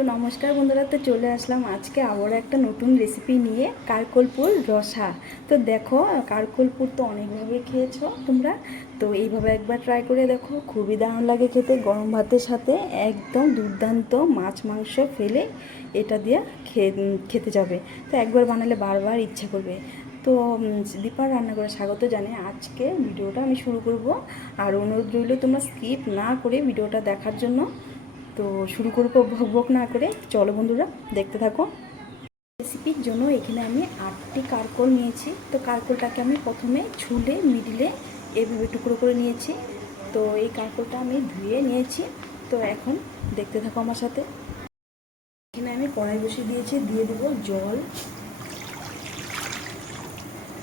তো নমস্কার বন্ধুরা, তো চলে আসলাম আজকে আবার একটা নতুন রেসিপি নিয়ে, কারকলপুর রসা। তো দেখো, কারকলপুর তো অনেকভাবে খেয়েছো তোমরা, তো এইভাবে একবার ট্রাই করে দেখো, খুবই দারুণ লাগে খেতে। গরম ভাতের সাথে একদম দুর্দান্ত মাছ মাংস ফেলে এটা দিয়ে খেতে যাবে। তো একবার বানালে বারবার ইচ্ছা করবে। তো দীপার রান্না করে স্বাগত জানে আজকে ভিডিওটা আমি শুরু করব। আর অনুরোধ রইল তোমরা স্কিপ না করে ভিডিওটা দেখার জন্য। তো শুরু করব ভোগ ভোগ না করে। চলো বন্ধুরা, দেখতে থাকো। রেসিপির জন্য এখানে আমি আটটি কারকল নিয়েছি। তো কারকলটাকে আমি প্রথমে ছুলে, মিডিলে এভাবে টুকরো করে নিয়েছি। তো এই কারকলটা আমি ধুয়ে নিয়েছি। তো এখন দেখতে থাকো আমার সাথে। এখানে আমি কড়াই বসিয়ে দিয়েছি, দিয়ে দেবো জল।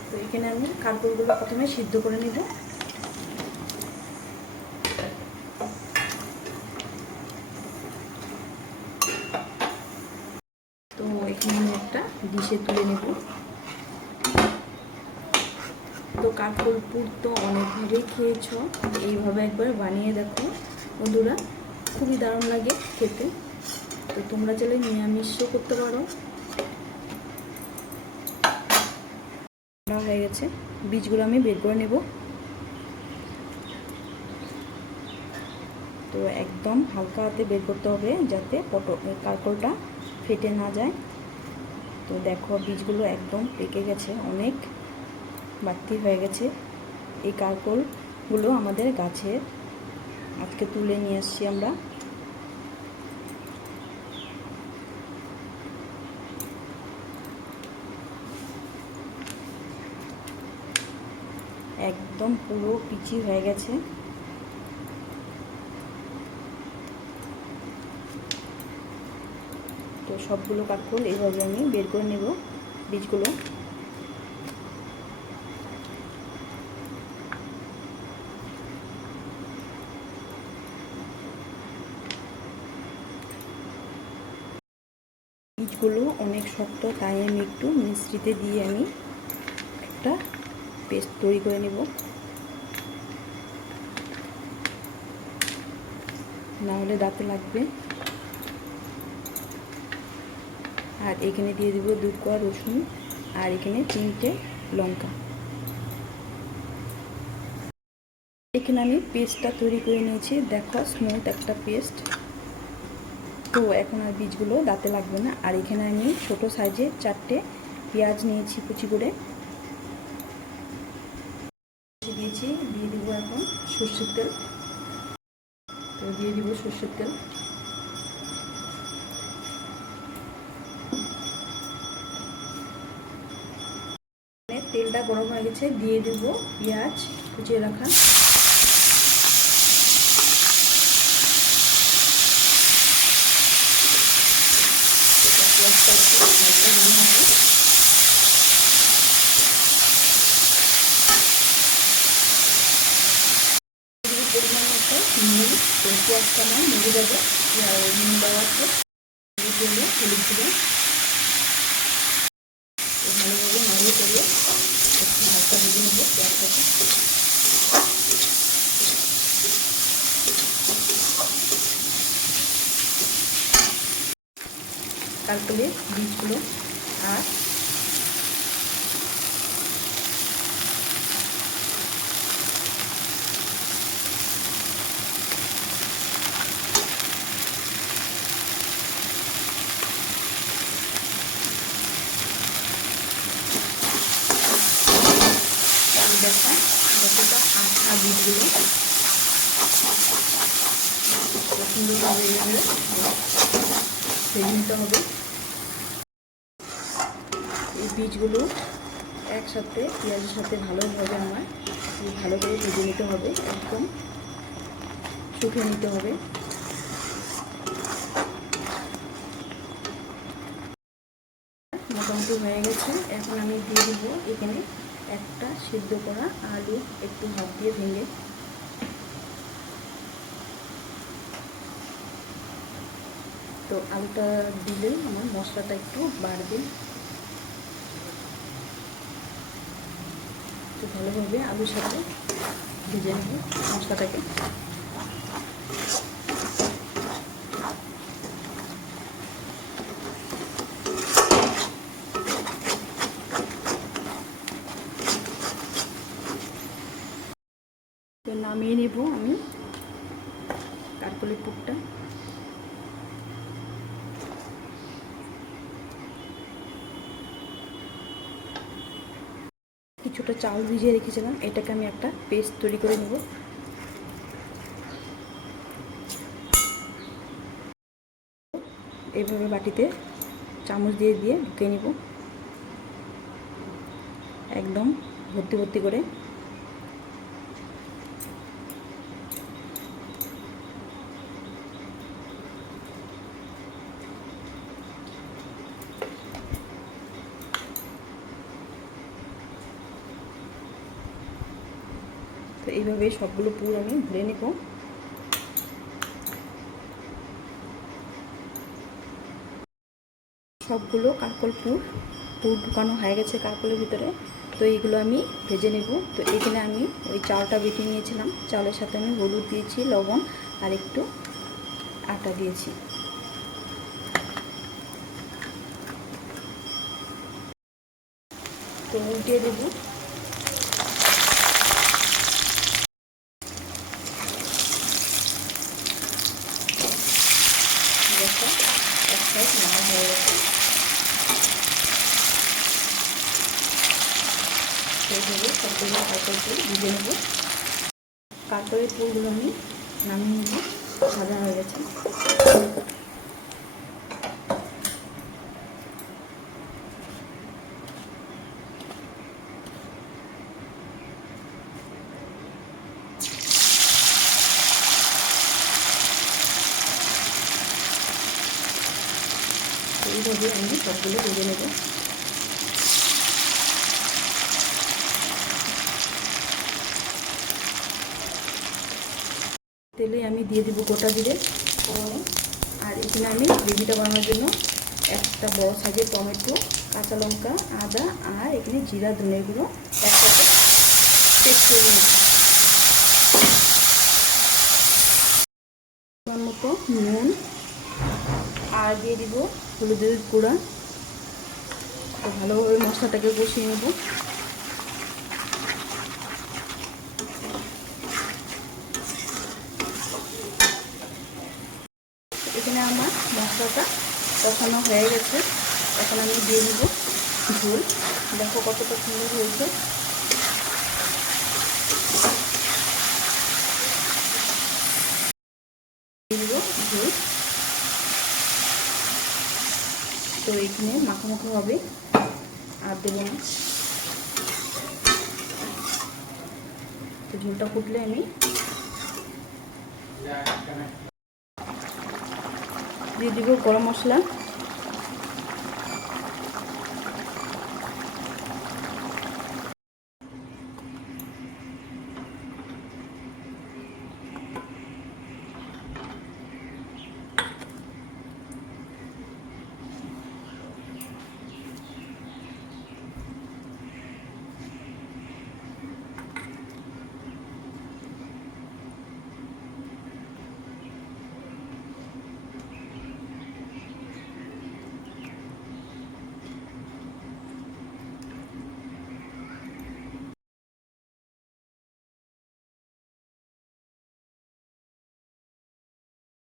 তো এখানে আমি কারকলগুলো প্রথমে সিদ্ধ করে নেব তো এখানে আমি একটা ডিশে তুলে নেব তো কাকরপুর তো অনেকভাবেই খেয়েছ। এইভাবে একবার বানিয়ে দেখো। বন্ধুরা, খুবই দারুণ লাগে খেতে। তো তোমরা চাইলে নিরামিষও করতে পারো। হয়ে গেছে। বীজগুলো আমি বের করে নেব। তো একদম হালকা হাতে বের করতে হবে যাতে পটল কারকলটা ফেটে না যায়। তো দেখো, বীজগুলো একদম পেকে গেছে অনেক। বাড়তি হয়ে গেছে। এই কারকলগুলো আমাদের গাছের আজকে তুলে নিয়ে এসছি আমরা। একদম পুরো পিচি হয়ে গেছে। তো সবগুলো কাঠফুল এইভাবে আমি বের করে নেব বীজগুলো। বীজগুলো অনেক শক্ত, তাই আমি একটু মিশ্রিতে দিয়ে আমি একটা পেস্ট তৈরি করে নেব। না হলে দাঁতে লাগবে। আর এখানে দিয়ে দেবো দু কোয়া, রসুন আর এখানে তিনটে লঙ্কা। এখানে আমি পেস্টটা তৈরি করে নিয়েছি। দেখো স্মুথ একটা পেস্ট। তো এখন আর বীজগুলো দাঁতে লাগবে না। আর এখানে আমি ছোট সাইজের চারটে পেঁয়াজ নিয়েছি কুচি করে। দিয়েছি, দিয়ে দিব এখন সর্ষের তেল। তো দিয়ে দিব সর্ষের তেল। তেলটা গরম হয়ে গেছে, দিয়ে দেবো পেঁয়াজ কুচিয়ে রাখা। পেঁয়াজটা একটু হালকা মনে হবে পরিমাণ মতো নুন পেঁয়াজটা আমার মরে যাবে নুন দেওয়ার পর জন্য হলুদ দিলাম ভালোভাবে নাড়িয়ে করে একটু হালকা ভেজে নেব পেঁয়াজটাকে তারপরে বীজগুলো আর দেখা যতটা বীজগুলো সুন্দরভাবে ভেজে নিতে হবে। এই বীজগুলো একসাথে, পেঁয়াজের সাথে ভালোভাবে আমার। ভালো করে ভেজে নিতে হবে, একদম শুকিয়ে নিতে হবে। মোটামুটি হয়ে গেছে। এখন আমি দিয়ে দিব এখানে একটা সিদ্ধ করা আলু একটু হাত দিয়ে ভেঙে। তো আলুটা দিলেই আমার মশলাটা একটু বাড়বে। তো ভালোভাবে আলুর সাথে ভিজে নেব মশলাটাকে। নামিয়ে নেব আমি কার্পলের পুকটা কিছুটা চাল ভিজিয়ে রেখেছিলাম। এটাকে আমি একটা পেস্ট তৈরি করে নেব। এভাবে বাটিতে চামচ দিয়ে দিয়ে ঢুকে নিব। একদম ভর্তি ভর্তি করে তো এইভাবে সবগুলো পুর আমি ভরে নেব। সবগুলো কাকল পুর পুর ঢুকানো হয়ে গেছে কাকলের ভিতরে। তো এইগুলো আমি ভেজে নেব। তো এখানে আমি ওই চালটা বেটে নিয়েছিলাম। চালের সাথে আমি হলুদ দিয়েছি, লবণ আর একটু আটা দিয়েছি। তো উল্টিয়ে দেবো দেখো সাইড নাড়া হয়ে গেছে সেইভাবে সবগুলো কাঁকড় ফুল ভিজে নেব ফুলগুলো আমি নামিয়ে নেব ভাজা হয়ে গেছে। এইভাবে আমি সবগুলো ভেজে নেব। তেলে আমি দিয়ে দেবো গোটা জিরে আর এখানে আমি গ্রেভিটা বানানোর জন্য একটা বড় সাইজের টমেটো, কাঁচা লঙ্কা, আদা, আর এখানে জিরা ধনেগুলো একসাথে পেস্ট করে মতো নুন আর দিয়ে দিব হলুদের গুঁড়া। তো ভালোভাবে মশলাটাকে কষিয়ে নেব। এখানে আমার মশলাটা কষানো হয়ে গেছে। এখন আমি দিয়ে দিব ঝোল। দেখো কতটা সুন্দর হয়েছে দিয়ে দিব ঝোল তো এখানে মাখা মাখো হবে। আর দেবো না। ঝোলটা ফুটলে আমি দিয়ে দিব গরম মশলা।